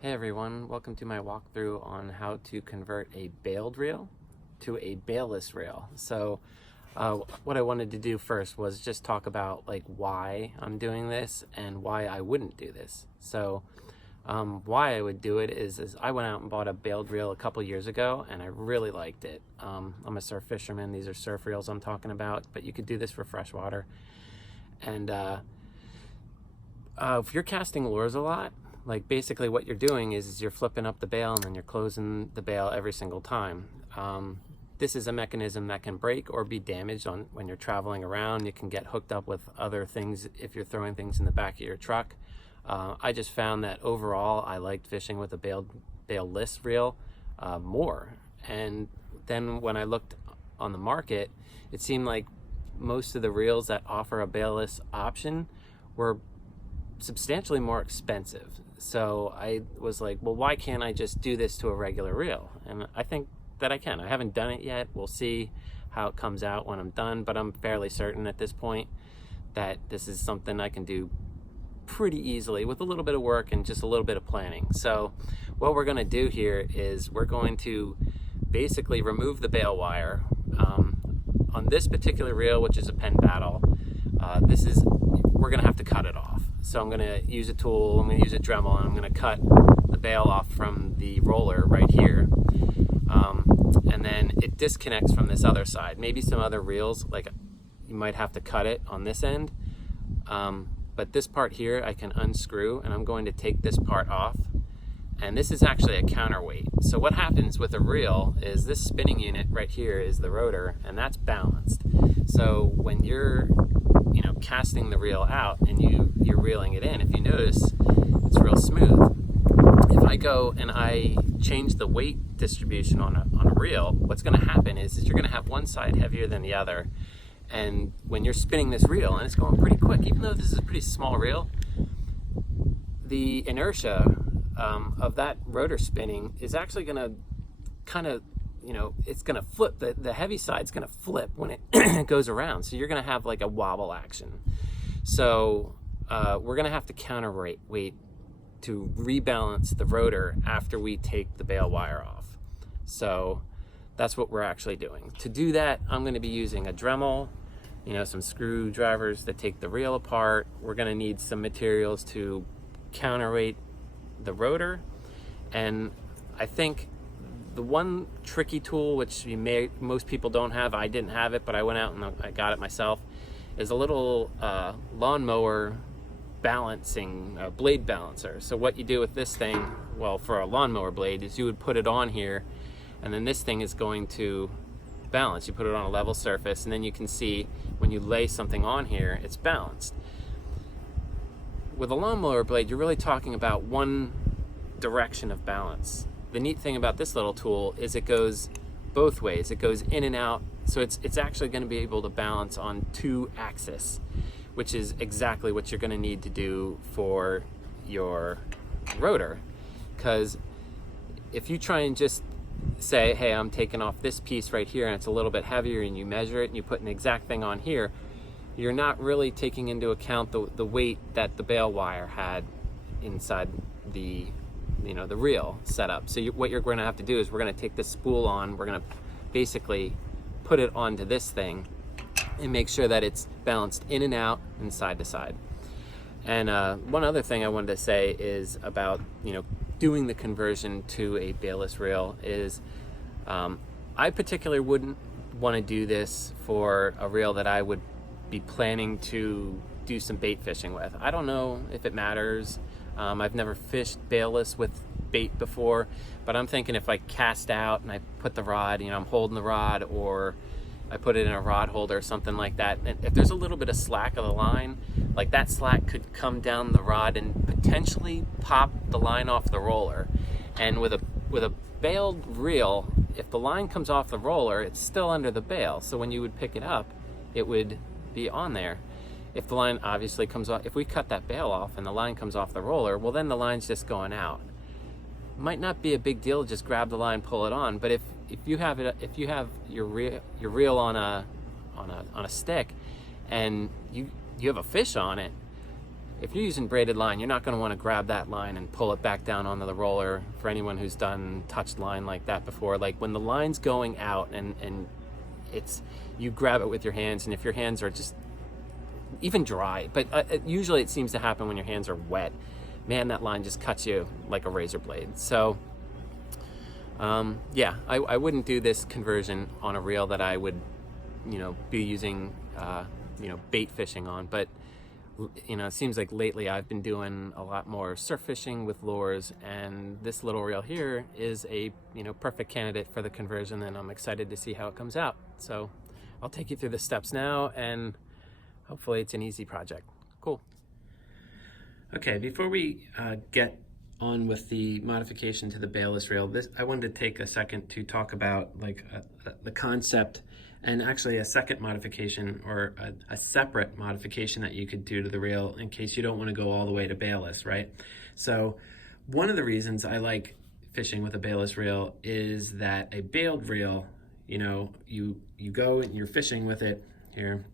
Hey everyone, welcome to my walkthrough on how to convert a bailed reel to a bailless reel. What I wanted to do first was just talk about why I'm doing this and why I wouldn't do this. Why I would do it is I went out and bought a bailed reel a couple years ago and I really liked it. I'm a surf fisherman. These are surf reels I'm talking about, but you could do this for freshwater. And if you're casting lures a lot, basically what you're doing is you're flipping up the bail and then you're closing the bail every single time. This is a mechanism that can break or be damaged when you're traveling around. You can get hooked up with other things if you're throwing things in the back of your truck. I just found that overall I liked fishing with a bailless reel more. And then when I looked on the market, it seemed like most of the reels that offer a bailless option were substantially more expensive. So I was like, well, why can't I just do this to a regular reel? And I think that I can. I haven't done it yet. We'll see how it comes out when I'm done, but I'm fairly certain at this point that this is something I can do pretty easily with a little bit of work and just a little bit of planning. So what we're going to do here is we're going to basically remove the bail wire. On this particular reel, which is a Penn Battle, we're going to have to cut it off. So I'm going to use a tool, I'm going to use a Dremel, and I'm going to cut the bail off from the roller right here. And then it disconnects from this other side. Maybe some other reels, you might have to cut it on this end. But this part here I can unscrew, and I'm going to take this part off. And this is actually a counterweight. So what happens with a reel is this spinning unit right here is the rotor, and that's balanced. So when you're casting the reel out and you're reeling it in, if you notice, it's real smooth. If I go and I change the weight distribution on a reel, what's going to happen is you're going to have one side heavier than the other. And when you're spinning this reel, and it's going pretty quick, even though this is a pretty small reel, the inertia of that rotor spinning is actually going to kind of, it's going to flip. The heavy side's going to flip when it goes around. So you're going to have like a wobble action. So we're going to have to counterweight to rebalance the rotor after we take the bail wire off. So that's what we're actually doing. To do that, I'm going to be using a Dremel, some screwdrivers that take the reel apart. We're going to need some materials to counterweight the rotor. And I think the one tricky tool, which most people don't have, I didn't have it, but I went out and I got it myself, is a little lawnmower balancing blade balancer. So what you do with this thing, well, for a lawnmower blade, is you would put it on here, and then this thing is going to balance. You put it on a level surface, and then you can see when you lay something on here, it's balanced. With a lawnmower blade, you're really talking about one direction of balance. The neat thing about this little tool is it goes both ways. It goes in and out, so it's actually going to be able to balance on two axes, which is exactly what you're going to need to do for your rotor. Because if you try and just say, hey, I'm taking off this piece right here and it's a little bit heavier, and you measure it and you put an exact thing on here, you're not really taking into account the weight that the bail wire had inside the reel setup. So what you're going to have to do is we're going to take this spool on, we're going to basically put it onto this thing and make sure that it's balanced in and out and side to side. And one other thing I wanted to say is about doing the conversion to a bailless reel is I particularly wouldn't want to do this for a reel that I would be planning to do some bait fishing with. I don't know if it matters. I've never fished bailless with bait before, but I'm thinking if I cast out and I put the rod, I'm holding the rod, or I put it in a rod holder or something like that, and if there's a little bit of slack of the line, that slack could come down the rod and potentially pop the line off the roller. And with a bailed reel, if the line comes off the roller, it's still under the bail. So when you would pick it up, it would be on there. If the line obviously comes off, if we cut that bail off and the line comes off the roller, well, then the line's just going out. Might not be a big deal, just grab the line, pull it on. But if you have your reel on a stick and you have a fish on it, if you're using braided line, you're not going to want to grab that line and pull it back down onto the roller. For anyone who's done touched line like that before, like when the line's going out and it's, you grab it with your hands, and if your hands are just even dry, but usually it seems to happen when your hands are wet, man, that line just cuts you like a razor blade. So yeah, I wouldn't do this conversion on a reel that I would, be using, bait fishing on. But it seems like lately I've been doing a lot more surf fishing with lures, and this little reel here is a, perfect candidate for the conversion, and I'm excited to see how it comes out. So I'll take you through the steps now, and hopefully it's an easy project. Cool. Okay, before we get on with the modification to the bailess reel, I wanted to take a second to talk about the concept, and actually a second modification, or a separate modification that you could do to the reel in case you don't want to go all the way to bailess, right? So one of the reasons I like fishing with a bailess reel is that a bailed reel, you go and you're fishing with it here,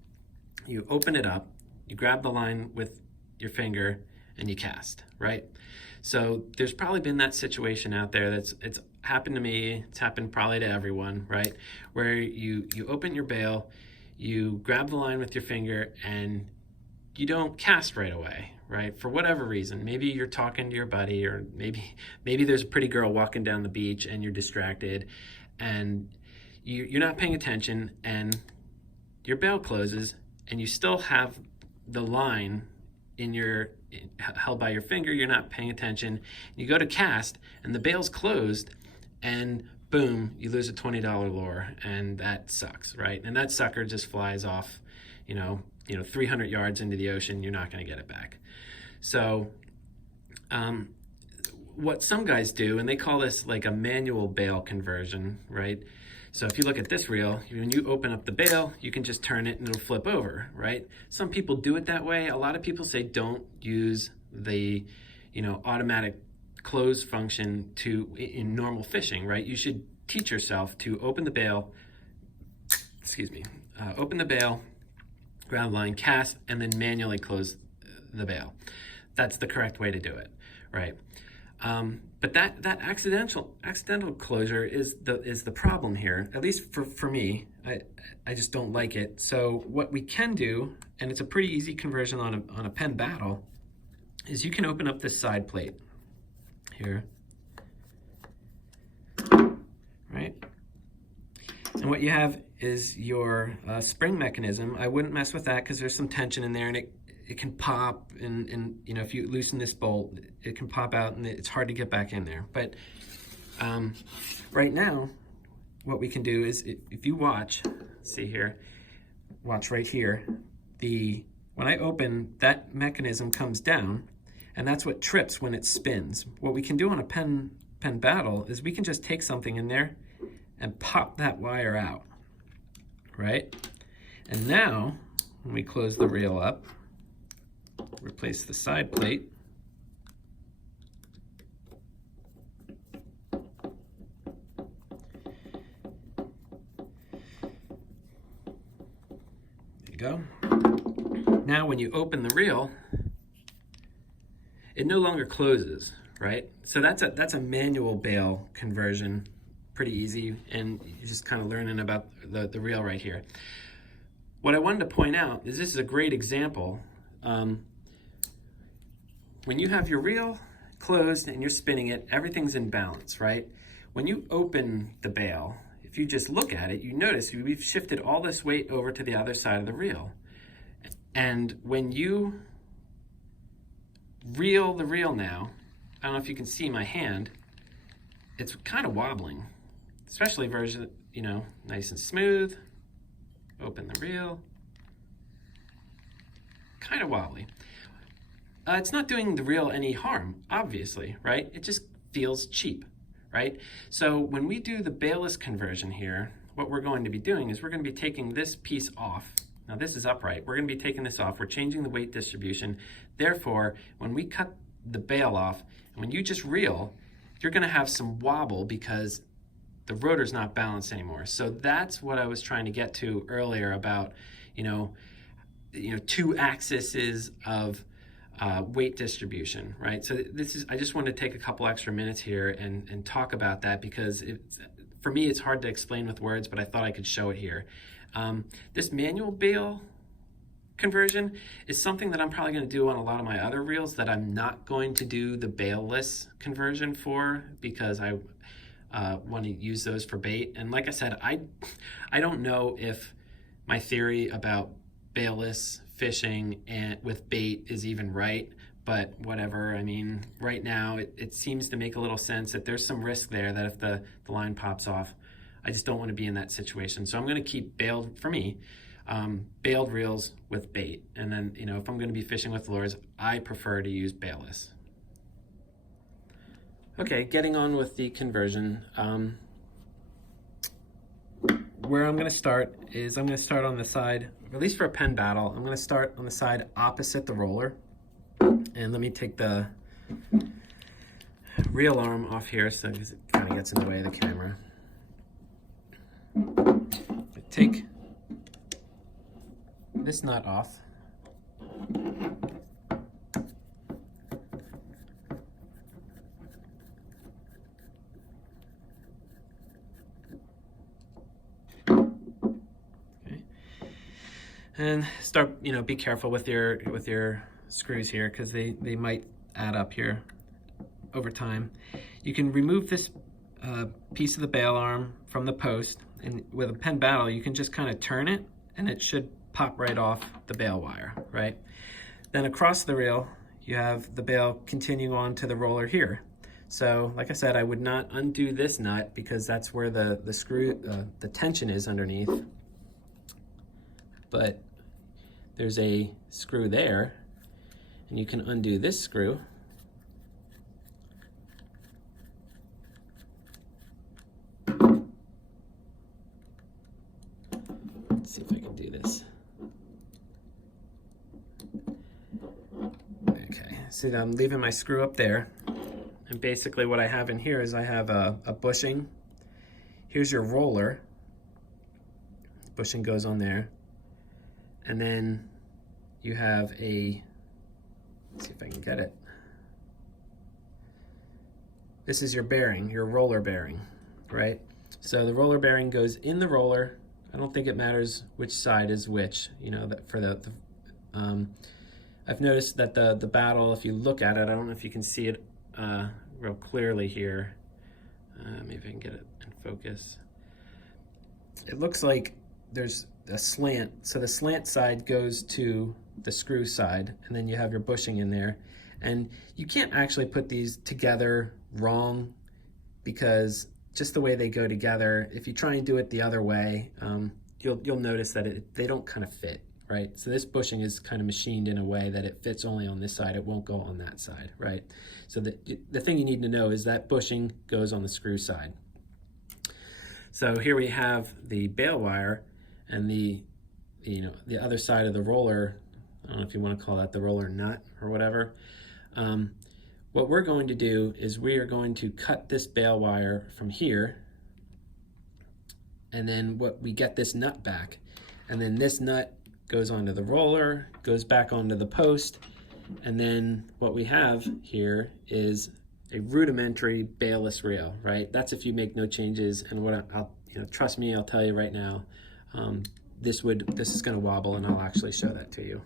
you open it up, you grab the line with your finger, and you cast, right? So there's probably been that situation out there it's happened to me, it's happened probably to everyone, right? Where you open your bail, you grab the line with your finger, and you don't cast right away, right? For whatever reason. Maybe you're talking to your buddy, or maybe there's a pretty girl walking down the beach and you're distracted, and you're not paying attention, and your bail closes, and you still have the line held by your finger, you're not paying attention. You go to cast, and the bail's closed, and boom, you lose a $20 lure, and that sucks, right? And that sucker just flies off, 300 yards into the ocean. You're not going to get it back. So what some guys do, and they call this like a manual bail conversion, right? So if you look at this reel, when you open up the bail, you can just turn it and it'll flip over, right? Some people do it that way. A lot of people say don't use the, automatic close function in normal fishing, right? You should teach yourself to open the bail, open the bail, grab the line, cast, and then manually close the bail. That's the correct way to do it, right? But that accidental closure is the problem here, at least for me. I just don't like it. So what we can do, and it's a pretty easy conversion on a Penn Battle, is you can open up this side plate here, right? And what you have is your spring mechanism. I wouldn't mess with that because there's some tension in there, and it can pop, and if you loosen this bolt, it can pop out, and it's hard to get back in there. But right now, what we can do is, if you watch right here, when I open, that mechanism comes down, and that's what trips when it spins. What we can do on a Penn Battle is we can just take something in there and pop that wire out, right? And now, when we close the reel up, replace the side plate, there you go. Now when you open the reel, it no longer closes, right? So that's a manual bail conversion, pretty easy, and you're just kind of learning about the reel right here. What I wanted to point out is this is a great example. When you have your reel closed and you're spinning it, everything's in balance, right? When you open the bail, if you just look at it, you notice we've shifted all this weight over to the other side of the reel. And when you reel the reel now, I don't know if you can see my hand, it's kind of wobbling, especially version, nice and smooth. Open the reel, kind of wobbly. It's not doing the reel any harm, obviously, right? It just feels cheap, right? So when we do the bailless conversion here, what we're going to be doing is we're going to be taking this piece off. Now this is upright. We're going to be taking this off. We're changing the weight distribution. Therefore, when we cut the bail off, and when you just reel, you're going to have some wobble because the rotor's not balanced anymore. So that's what I was trying to get to earlier about, two axes of weight distribution, right? So I just want to take a couple extra minutes here and talk about that, because for me, it's hard to explain with words, but I thought I could show it here. This manual bail conversion is something that I'm probably going to do on a lot of my other reels that I'm not going to do the bailless conversion for, because I want to use those for bait. And like I said, I don't know if my theory about bailless fishing and with bait is even right, but whatever. I mean, right now it seems to make a little sense that there's some risk there that if the line pops off, I just don't want to be in that situation. So I'm going to keep bailed, for me, bailed reels with bait. And then, you know, if I'm going to be fishing with lures, I prefer to use bailless. Okay, getting on with the conversion. Where I'm going to start is I'm going to start on the side, at least for a Penn Battle, I'm going to start on the side opposite the roller. And let me take the reel arm off here, so because it kind of gets in the way of the camera. Take this nut off. And start, you know, be careful with your screws here, because they might add up here over time. You can remove this piece of the bail arm from the post, and with a Penn Battle, you can just kind of turn it, and it should pop right off the bail wire, right? Then across the reel, you have the bail continuing on to the roller here. So, like I said, I would not undo this nut, because that's where the screw, the tension is underneath. But there's a screw there, and you can undo this screw. Let's see if I can do this. Okay, so I'm leaving my screw up there, and basically what I have in here is I have a bushing. Here's your roller. Bushing goes on there. And then you have a, let's see if I can get it. This is your bearing, your roller bearing, right? So the roller bearing goes in the roller. I don't think it matters which side is which, you know, that for I've noticed that the Battle, if you look at it, I don't know if you can see it real clearly here. Maybe I can get it in focus. It looks like there's a slant, so the slant side goes to the screw side, and then you have your bushing in there. And you can't actually put these together wrong, because just the way they go together, if you try and do it the other way, you'll notice that they don't kind of fit, right? So this bushing is kind of machined in a way that it fits only on this side, it won't go on that side, right? So the thing you need to know is that bushing goes on the screw side. So here we have the bail wire, and the other side of the roller. I don't know if you want to call that the roller nut or whatever. What we're going to do is we are going to cut this bail wire from here, and then we get this nut back, and then this nut goes onto the roller, goes back onto the post, and then what we have here is a rudimentary bailless reel, right? That's if you make no changes. And what trust me, I'll tell you right now, this is going to wobble, and I'll actually show that to you.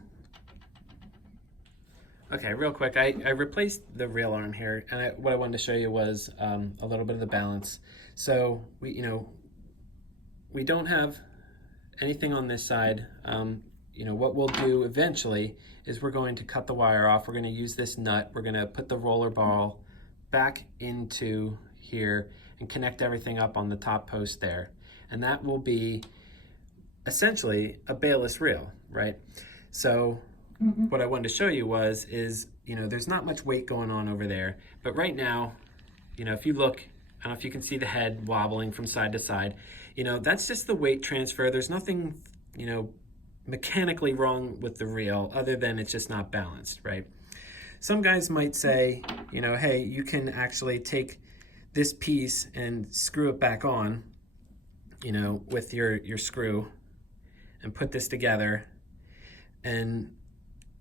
Okay, real quick, I replaced the reel arm here, and what I wanted to show you was a little bit of the balance. So we don't have anything on this side. What we'll do eventually is we're going to cut the wire off. We're going to use this nut. We're going to put the roller ball back into here and connect everything up on the top post there, and that will be essentially a bailless reel, right? So what I wanted to show you is there's not much weight going on over there, but right now, if you look, I don't know if you can see the head wobbling from side to side, that's just the weight transfer. There's nothing, mechanically wrong with the reel other than it's just not balanced, right? Some guys might say, hey, you can actually take this piece and screw it back on, with your screw, and put this together, and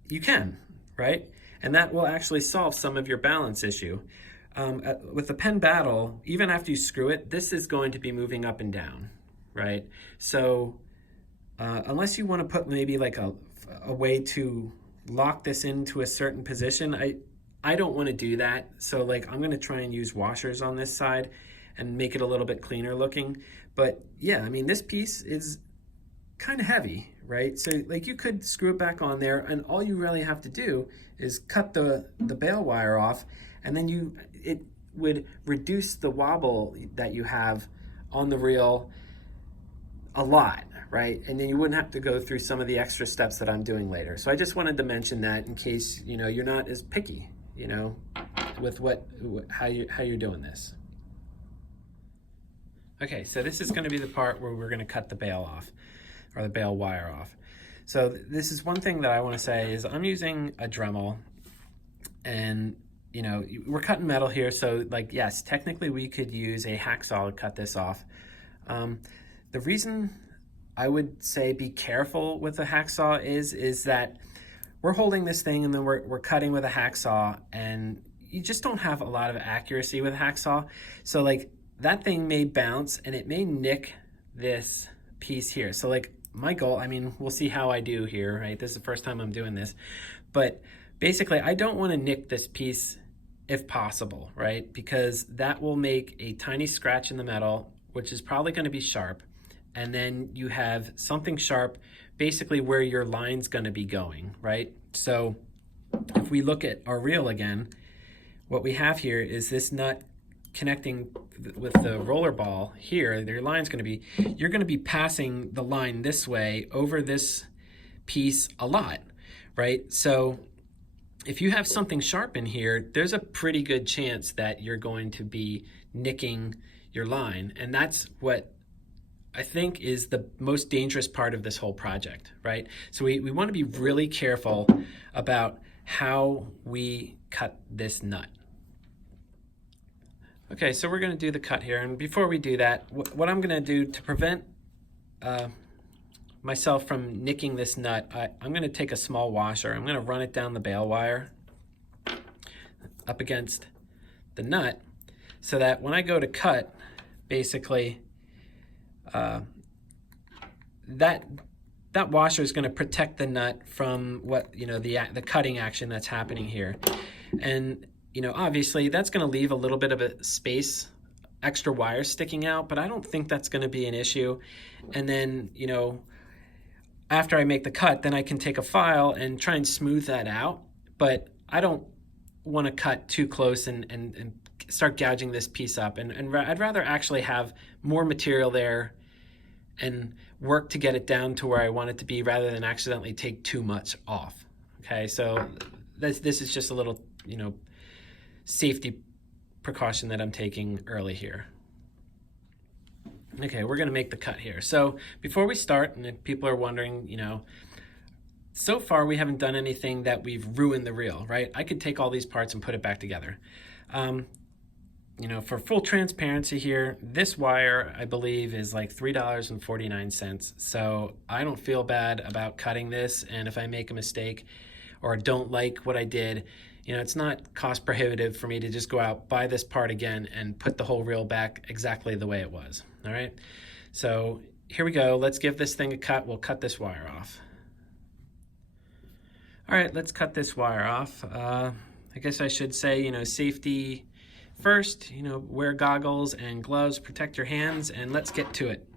you can, right? And that will actually solve some of your balance issue. With the Penn Battle, even after you screw it, this is going to be moving up and down, right? So unless you want to put maybe like a way to lock this into a certain position, I don't want to do that. So like I'm going to try and use washers on this side and make it a little bit cleaner looking. But yeah, I mean, this piece is kind of heavy, right? So like you could screw it back on there, and all you really have to do is cut the bail wire off, and then it would reduce the wobble that you have on the reel a lot, right? And then you wouldn't have to go through some of the extra steps that I'm doing later. So I just wanted to mention that in case, you know, you're not as picky, you know, with how you're doing this. Okay, so this is going to be the part where we're going to cut the bail off, or the bail wire off. So this is one thing that I want to say is I'm using a Dremel, and you know, we're cutting metal here, so like, yes, technically we could use a hacksaw to cut this off. The reason I would say be careful with a hacksaw is that we're holding this thing and then we're cutting with a hacksaw, and you just don't have a lot of accuracy with a hacksaw. So like that thing may bounce and it may nick this piece here. So like my goal, I mean, we'll see how I do here, right? This is the first time I'm doing this, but basically I don't want to nick this piece if possible, right? Because that will make a tiny scratch in the metal, which is probably going to be sharp. And then you have something sharp basically where your line's going to be going, right? So if we look at our reel again, what we have here is this nut connecting with the roller ball here. Your line's going to be, you're going to be passing the line this way over this piece a lot, right? So if you have something sharp in here, there's a pretty good chance that you're going to be nicking your line. And that's what I think is the most dangerous part of this whole project, right? So we want to be really careful about how we cut this nut. Okay, so we're going to do the cut here. And before we do that, what I'm going to do to prevent myself from nicking this nut, I'm going to take a small washer. I'm going to run it down the bail wire up against the nut so that when I go to cut, basically that washer is going to protect the nut from what, you know, the cutting action that's happening here. And you know, obviously that's going to leave a little bit of a space, extra wires sticking out, but I don't think that's going to be an issue. And then, you know, after I make the cut, then I can take a file and try and smooth that out. But I don't want to cut too close and start gouging this piece up. And I'd rather actually have more material there and work to get it down to where I want it to be rather than accidentally take too much off. Okay, so this is just a little, you know, safety precaution that I'm taking early here. Okay, we're going to make the cut here. So before we start, and if people are wondering, you know, so far we haven't done anything that we've ruined the reel, right? I could take all these parts and put it back together. You know, for full transparency here, this wire, I believe, is like $3.49. So I don't feel bad about cutting this. And if I make a mistake or don't like what I did, you know, it's not cost prohibitive for me to just go out, buy this part again, and put the whole reel back exactly the way it was. All right. So here we go. Let's give this thing a cut. We'll cut this wire off. All right, let's cut this wire off. I guess I should say, you know, safety first, you know, wear goggles and gloves, protect your hands, and let's get to it.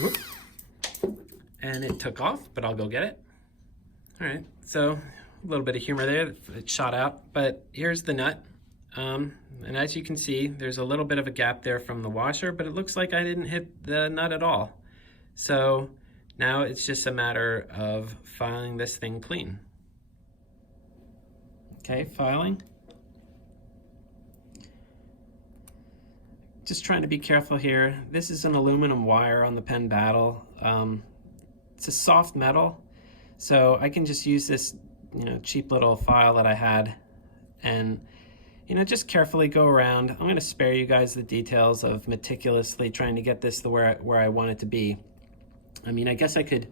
Whoop. And it took off, but I'll go get it. All right, so a little bit of humor there, it shot out, but here's the nut. And as you can see, there's a little bit of a gap there from the washer, but it looks like I didn't hit the nut at all. So Now it's just a matter of filing this thing clean. Okay, filing. Just trying to be careful here. This is an aluminum wire on the Penn Battle. It's a soft metal, so I can just use this, cheap little file that I had, and just carefully go around. I'm going to spare you guys the details of meticulously trying to get this to where I want it to be. I mean, I guess I could,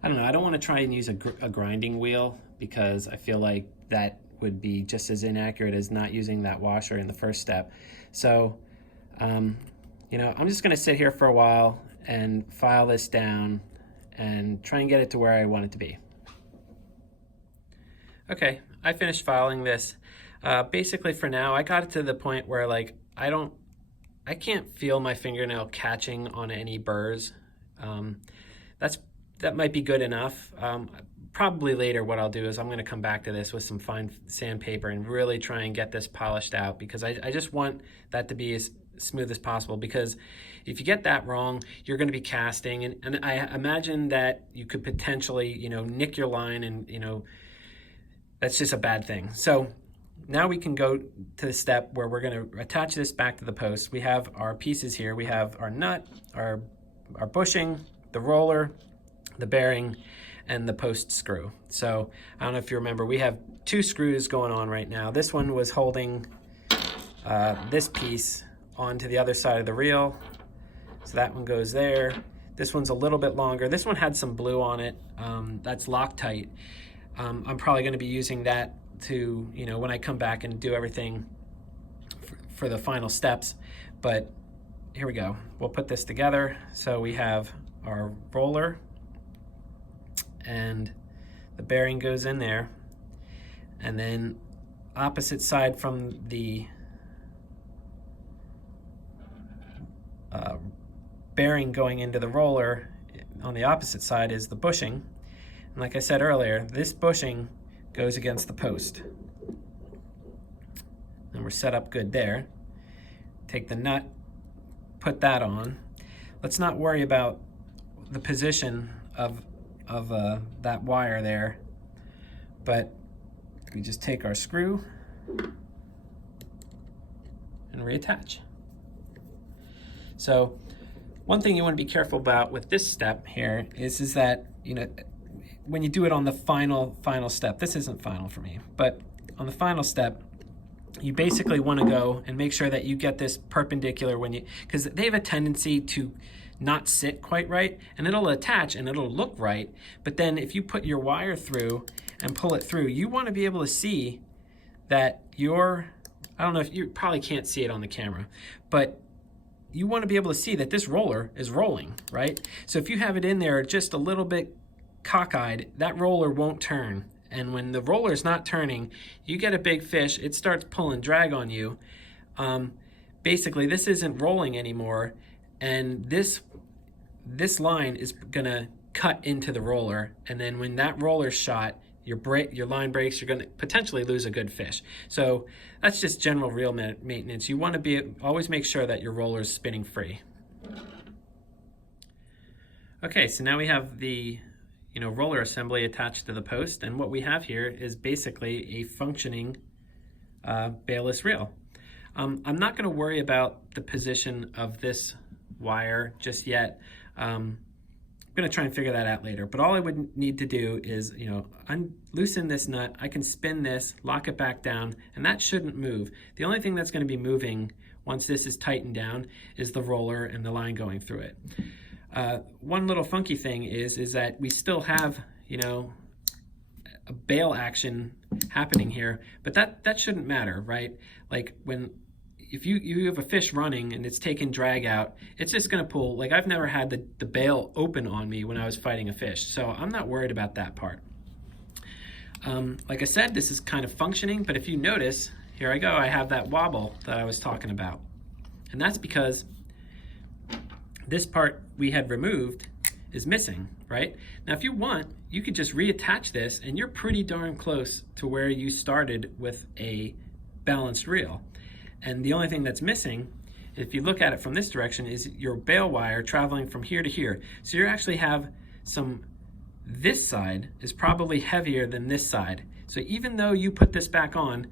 I don't know, I don't want to try and use a grinding wheel, because I feel like that would be just as inaccurate as not using that washer in the first step. So, I'm just going to sit here for a while and file this down and try and get it to where I want it to be. Okay, I finished filing this. Basically for now, I got it to the point where I can't feel my fingernail catching on any burrs. That might be good enough. Probably later what I'll do is I'm going to come back to this with some fine sandpaper and really try and get this polished out, because I just want that to be as smooth as possible, because if you get that wrong, you're going to be casting, and I imagine that you could potentially nick your line, and that's just a bad thing. So now we can go to the step where we're going to attach this back to the post. We have our pieces here. We have our nut, our bushing, the roller, the bearing, and the post screw. So I don't know if you remember, we have 2 screws going on right now. This one was holding this piece onto the other side of the reel. So that one goes there. This one's a little bit longer. This one had some blue on it. That's Loctite. I'm probably going to be using that to, when I come back and do everything for the final steps. But here we go. We'll put this together. So we have our roller, and the bearing goes in there, and then opposite side from the bearing going into the roller, on the opposite side is the bushing. And like I said earlier, this bushing goes against the post, and we're set up good there. Take the nut, put that on. Let's not worry about the position of that wire there, but we just take our screw and reattach. So one thing you want to be careful about with this step here is that when you do it on the final step, this isn't final for me, but on the final step, you basically want to go and make sure that you get this perpendicular, because they have a tendency to not sit quite right, and it'll attach and it'll look right, but then if you put your wire through and pull it through, you want to be able to see that I don't know if you probably can't see it on the camera, but you want to be able to see that this roller is rolling, right? So if you have it in there just a little bit cockeyed, that roller won't turn. And when the roller is not turning, you get a big fish, it starts pulling drag on you. Basically, this isn't rolling anymore, and this line is gonna cut into the roller, and then when that roller's shot, your line breaks, you're gonna potentially lose a good fish. So that's just general reel maintenance. You wanna always make sure that your roller is spinning free. Okay, so now we have the roller assembly attached to the post, and what we have here is basically a functioning bailess reel. I'm not going to worry about the position of this wire just yet. I'm going to try and figure that out later, but all I would need to do is loosen this nut. I can spin this, lock it back down, and that shouldn't move. The only thing that's going to be moving once this is tightened down is the roller and the line going through it. One little funky thing is that we still have, a bail action happening here, but that shouldn't matter, right? Like if you have a fish running and it's taking drag out, it's just gonna pull. Like I've never had the bail open on me when I was fighting a fish, so I'm not worried about that part. Like I said, this is kind of functioning, but if you notice, here I go, I have that wobble that I was talking about. And that's because this part we had removed is missing, right? Now, if you want, you could just reattach this and you're pretty darn close to where you started with a balanced reel. And the only thing that's missing, if you look at it from this direction, is your bail wire traveling from here to here. So you actually have this side is probably heavier than this side. So even though you put this back on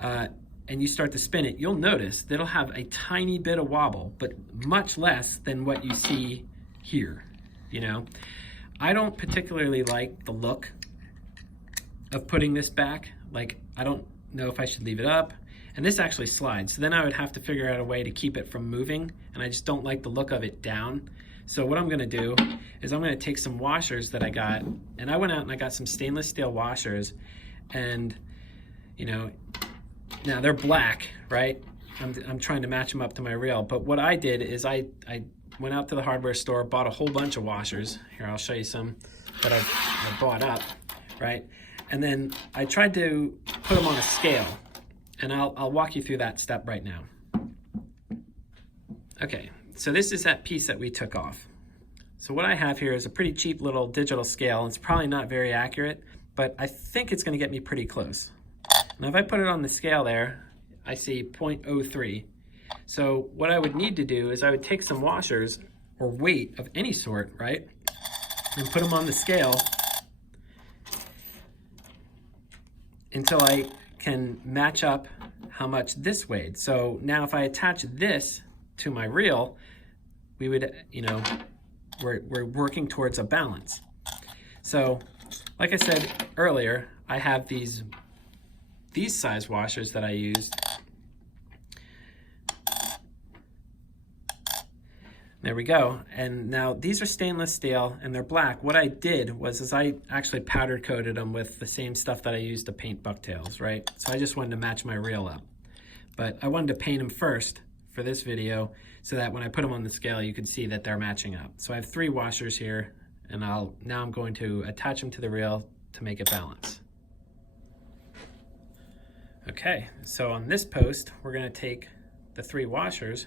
and you start to spin it, you'll notice that it'll have a tiny bit of wobble, but much less than what you see here, you know? I don't particularly like the look of putting this back. Like, I don't know if I should leave it up. And this actually slides, so then I would have to figure out a way to keep it from moving, and I just don't like the look of it down. So what I'm gonna do is I'm gonna take some washers that I got, and I went out and I got some stainless steel washers, and you know, now they're black, right? I'm trying to match them up to my reel, but what I did is I went out to the hardware store, bought a whole bunch of washers. Here, I'll show you some that I bought up, right? And then I tried to put them on a scale, and I'll walk you through that step right now. Okay, so this is that piece that we took off. So what I have here is a pretty cheap little digital scale. It's probably not very accurate, but I think it's gonna get me pretty close. Now if I put it on the scale there, I see 0.03. So what I would need to do is I would take some washers or weight of any sort, right? And put them on the scale until I can match up how much this weighed. So now if I attach this to my reel, we would, you know, we're working towards a balance. So like I said earlier, I have these size washers that I used. There we go. And now these are stainless steel and they're black. What I did was I actually powder coated them with the same stuff that I used to paint bucktails, right? So I just wanted to match my reel up. But I wanted to paint them first for this video so that when I put them on the scale, you could see that they're matching up. So I have 3 washers here, and now I'm going to attach them to the reel to make it balance. Okay, so on this post, we're gonna take the 3 washers,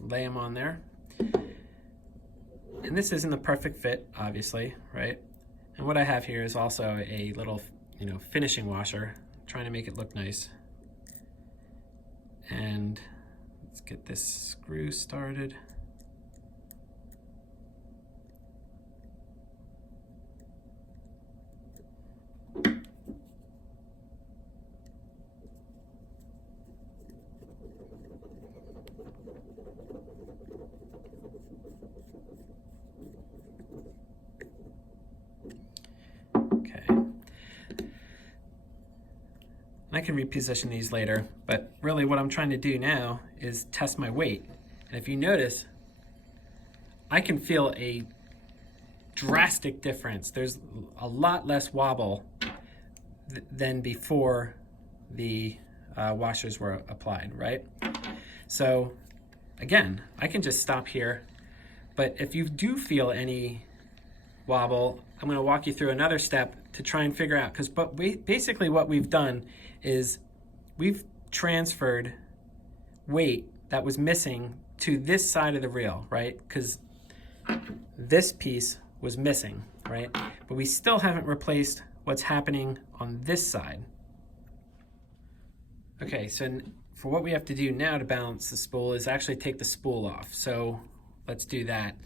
lay them on there. And this isn't a perfect fit, obviously, right? And what I have here is also a little, you know, finishing washer, trying to make it look nice. And let's get this screw started. I can reposition these later, but really what I'm trying to do now is test my weight. And if you notice, I can feel a drastic difference. There's a lot less wobble than before the washers were applied, right? So again, I can just stop here, but if you do feel any wobble, I'm going to walk you through another step to try and figure out, because basically what we've done is we've transferred weight that was missing to this side of the reel, right? Because this piece was missing, right? But we still haven't replaced what's happening on this side. Okay, so for what we have to do now to balance the spool is actually take the spool off. So let's do that.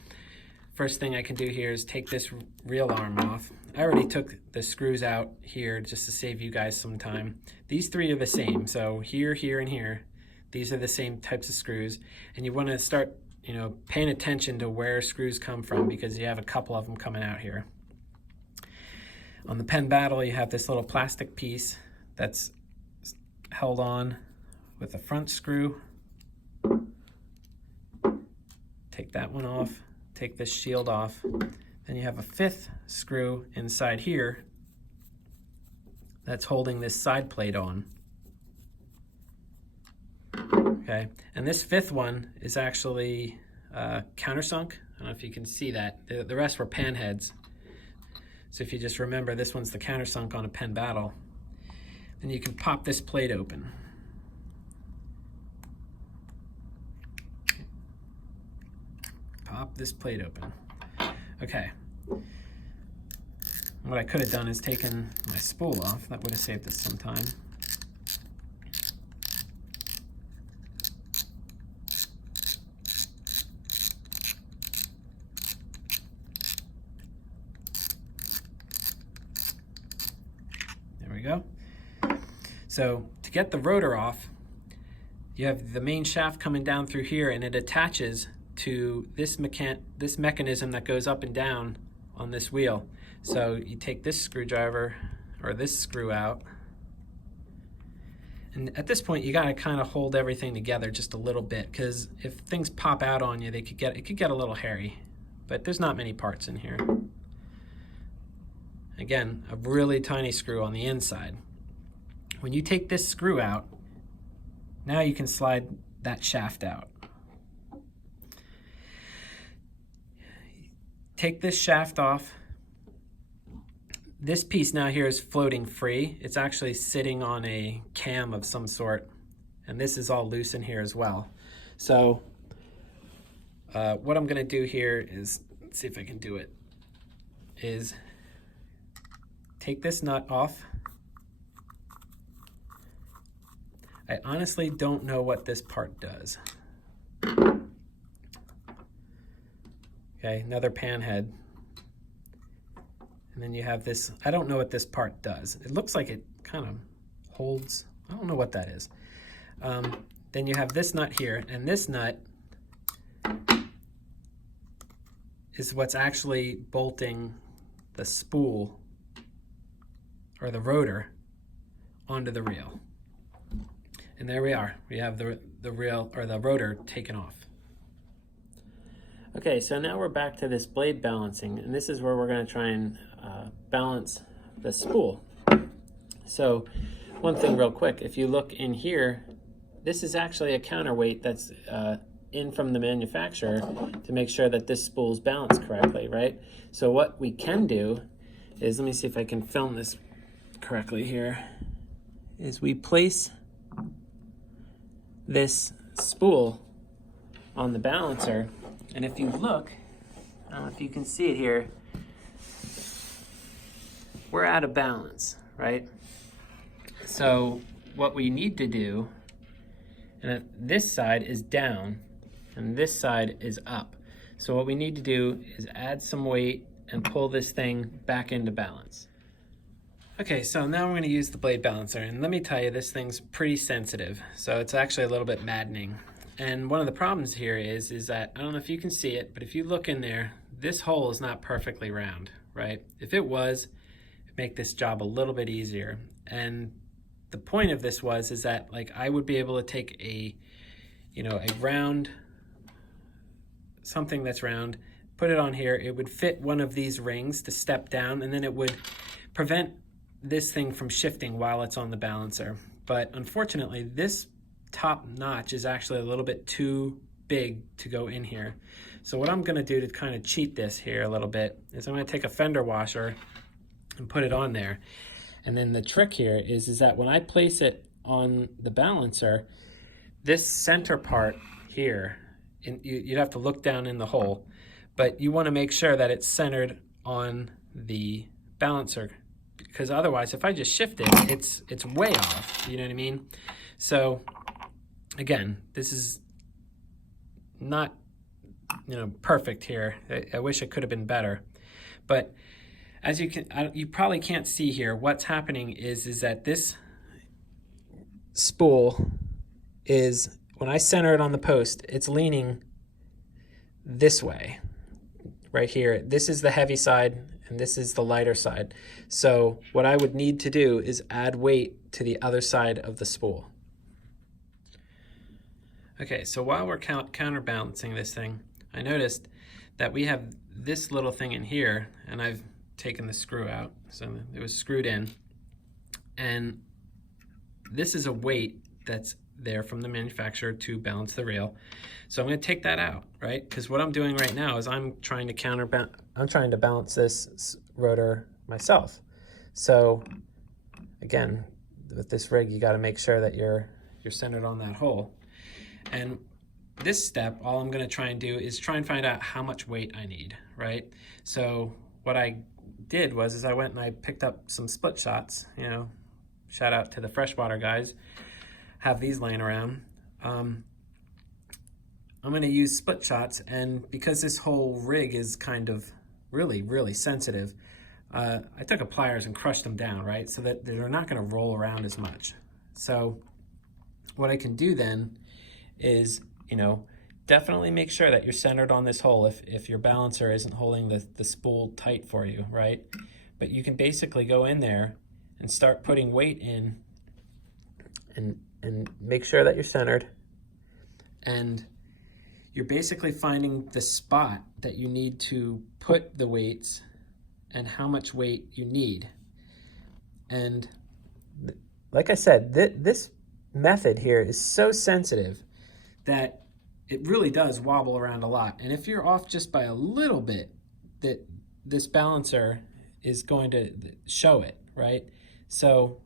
First thing I can do here is take this reel arm off. I already took the screws out here just to save you guys some time. These 3 are the same, so here, here, and here. These are the same types of screws, and you want to start, you know, paying attention to where screws come from because you have a couple of them coming out here. On the Penn Battle, you have this little plastic piece that's held on with a front screw. Take that one off. Take this shield off. Then you have a 5th screw inside here that's holding this side plate on. Okay, and this 5th one is actually countersunk. I don't know if you can see that. The rest were pan heads. So if you just remember, this one's the countersunk on a Penn Battle. Then you can pop this plate open. Pop this plate open. Okay. What I could have done is taken my spool off. That would have saved us some time. So to get the rotor off, you have the main shaft coming down through here, and it attaches to this mechanism that goes up and down on this wheel. So you take this screwdriver or this screw out, and at this point you got to kind of hold everything together just a little bit, because if things pop out on you, it could get a little hairy. But there's not many parts in here. Again, a really tiny screw on the inside. When you take this screw out, now you can slide that shaft out. Take this shaft off. This piece now here is floating free. It's actually sitting on a cam of some sort, and this is all loose in here as well. So what I'm gonna do here is, let's see if I can do it, is take this nut off. I honestly don't know what this part does. Okay, another pan head. And then you have this, I don't know what this part does. It looks like it kind of holds, I don't know what that is. Then you have this nut here, and this nut is what's actually bolting the spool or the rotor onto the reel. And there we are. We have the reel or the rotor taken off. Okay, so now we're back to this blade balancing, and this is where we're going to try and balance the spool. So one thing real quick, if you look in here, this is actually a counterweight that's in from the manufacturer to make sure that this spool is balanced correctly, right? So what we can do is, let me see if I can film this correctly here, is we place this spool on the balancer, and if you look, I don't know if you can see it here, we're out of balance, right? So what we need to do, and this side is down and this side is up. So what we need to do is add some weight and pull this thing back into balance. Okay, so now we're going to use the blade balancer, and let me tell you, this thing's pretty sensitive, so it's actually a little bit maddening. And one of the problems here is that, I don't know if you can see it, but if you look in there, this hole is not perfectly round, right? If it was, it'd make this job a little bit easier. And the point of this is that, like, I would be able to take a round, something that's round, put it on here, it would fit one of these rings to step down, and then it would prevent this thing from shifting while it's on the balancer. But unfortunately, this top notch is actually a little bit too big to go in here. So what I'm going to do to kind of cheat this here a little bit is I'm going to take a fender washer and put it on there. And then the trick here is that when I place it on the balancer, this center part here, you'd have to look down in the hole, but you want to make sure that it's centered on the balancer, because otherwise, if I just shift it, it's way off, you know what I mean? So again, this is not, perfect here. I wish it could have been better. But as you probably can't see here, what's happening is that this spool is, when I center it on the post, it's leaning this way, right here. This is the heavy side, and this is the lighter side. So what I would need to do is add weight to the other side of the spool. Okay, so while we're counterbalancing this thing, I noticed that we have this little thing in here, and I've taken the screw out, so it was screwed in. And this is a weight that's there from the manufacturer to balance the reel. So I'm going to take that out, right? Because what I'm doing right now is I'm trying to balance this rotor myself. So again, with this rig, you got to make sure that you're centered on that hole. And this step, all I'm going to try and do is try and find out how much weight I need, right? So what I did was I went and I picked up some split shots, shout out to the freshwater guys, have these laying around. I'm going to use split shots, and because this whole rig is kind of really, really sensitive, I took a pliers and crushed them down, right? So that they're not going to roll around as much. So what I can do then is, definitely make sure that you're centered on this hole if your balancer isn't holding the spool tight for you, right? But you can basically go in there and start putting weight in and make sure that you're centered. And you're basically finding the spot that you need to put the weights and how much weight you need. And like I said, this method here is so sensitive that it really does wobble around a lot. And if you're off just by a little bit, that this balancer is going to show it, right? So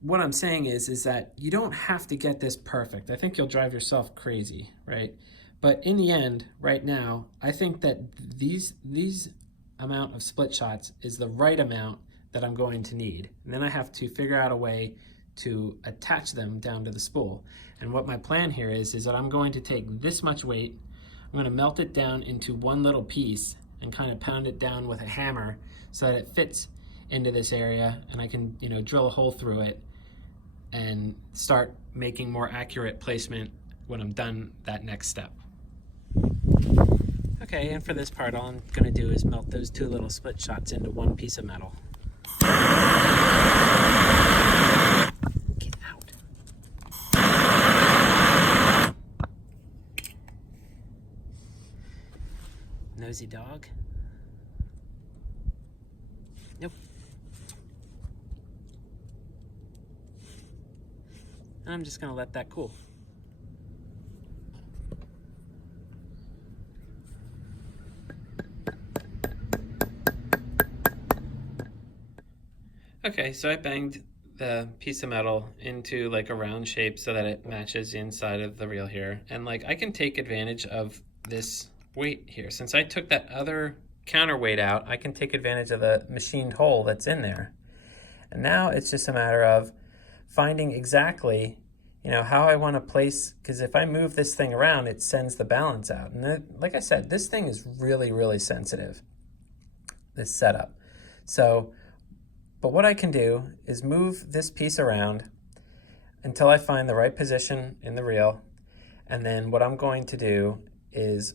what I'm saying is that you don't have to get this perfect. I think you'll drive yourself crazy, right? But in the end, right now, I think that these amount of split shots is the right amount that I'm going to need. And then I have to figure out a way to attach them down to the spool. And what my plan here is that I'm going to take this much weight, I'm going to melt it down into one little piece and kind of pound it down with a hammer so that it fits into this area, and I can, drill a hole through it and start making more accurate placement when I'm done that next step. Okay, and for this part, all I'm going to do is melt those two little split shots into one piece of metal. Get out. Nosy dog. Nope. And I'm just going to let that cool. Okay, so I banged the piece of metal into like a round shape so that it matches the inside of the reel here. And like I can take advantage of this weight here. Since I took that other counterweight out, I can take advantage of the machined hole that's in there. And now it's just a matter of finding exactly, how I want to place, because if I move this thing around, it sends the balance out. And like I said, this thing is really, really sensitive, this setup. But what I can do is move this piece around until I find the right position in the reel. And then what I'm going to do is,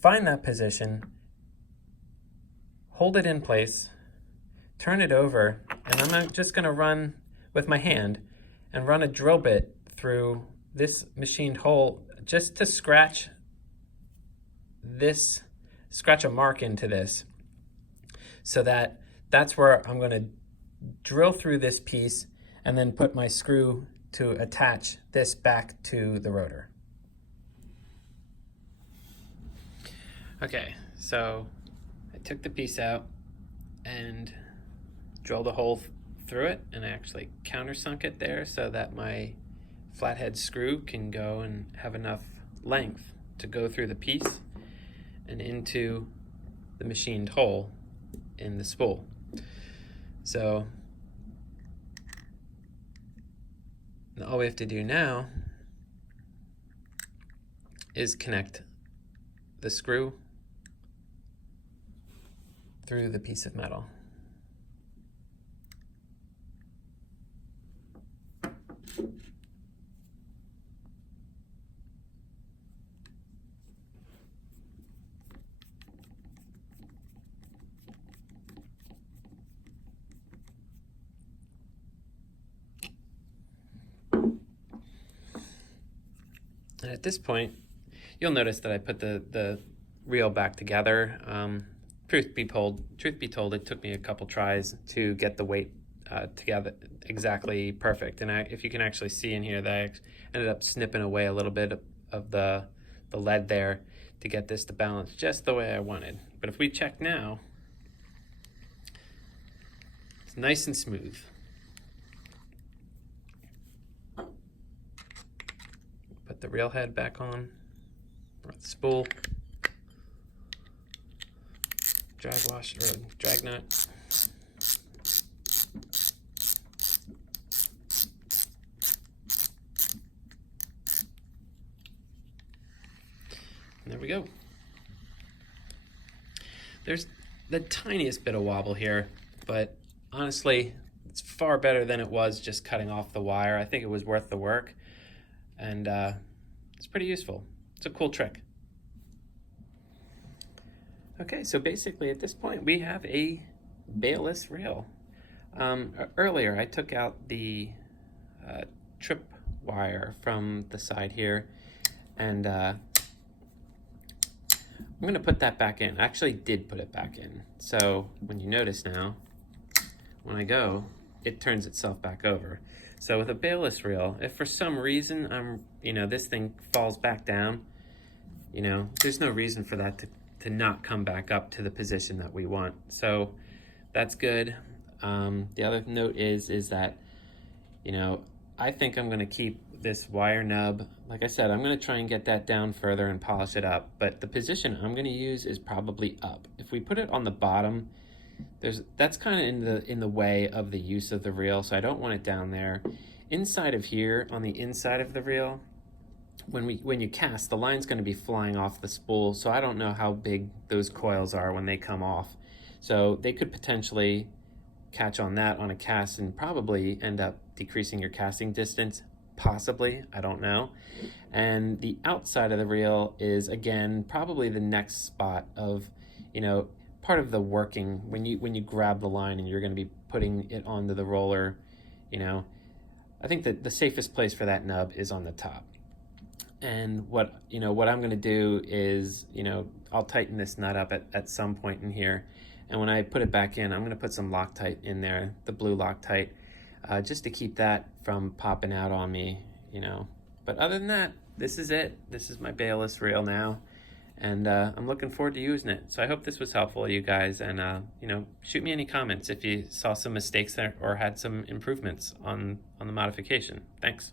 find that position, hold it in place, turn it over, and I'm just going to run with my hand and run a drill bit through this machined hole just to scratch a mark into this, so that's where I'm going to drill through this piece and then put my screw to attach this back to the rotor. Okay, so I took the piece out and drilled a hole through it, and I actually countersunk it there so that my flathead screw can go and have enough length to go through the piece and into the machined hole in the spool. So all we have to do now is connect the screw through the piece of metal. And at this point, you'll notice that I put the reel back together. Truth be told, it took me a couple tries to get the weight together exactly perfect. And if you can actually see in here that I ended up snipping away a little bit of the lead there to get this to balance just the way I wanted. But if we check now, it's nice and smooth. Put the reel head back on, or the spool, drag washer or drag nut. And there we go. There's the tiniest bit of wobble here, but honestly, It's far better than it was just cutting off the wire. I think it was worth the work, and it's pretty useful. It's a cool trick. Okay, so basically at this point we have a bailess reel. Earlier I took out the trip wire from the side here, and I'm going to put that back in. I actually did put it back in. So when you notice now, when I go, it turns itself back over. So with a bailess reel, if for some reason this thing falls back down, there's no reason for that to not come back up to the position that we want. So that's good. The other note is that, I think I'm going to keep this wire nub. Like I said, I'm going to try and get that down further and polish it up, but the position I'm going to use is probably up. If we put it on the bottom, that's kind of in the way of the use of the reel, so I don't want it down there. Inside of here, on the inside of the reel, when you cast, the line's going to be flying off the spool, so I don't know how big those coils are when they come off. So they could potentially catch on that on a cast and probably end up decreasing your casting distance, possibly, I don't know. And the outside of the reel is, again, probably the next spot of, part of the working, when you grab the line and you're going to be putting it onto the roller, I think that the safest place for that nub is on the top. And what I'm going to do is, I'll tighten this nut up at some point in here. And when I put it back in, I'm going to put some Loctite in there, the blue Loctite, just to keep that from popping out on me, But other than that, this is it. This is my bailess reel now. And I'm looking forward to using it. So I hope this was helpful, you guys. And, shoot me any comments if you saw some mistakes there or had some improvements on the modification. Thanks.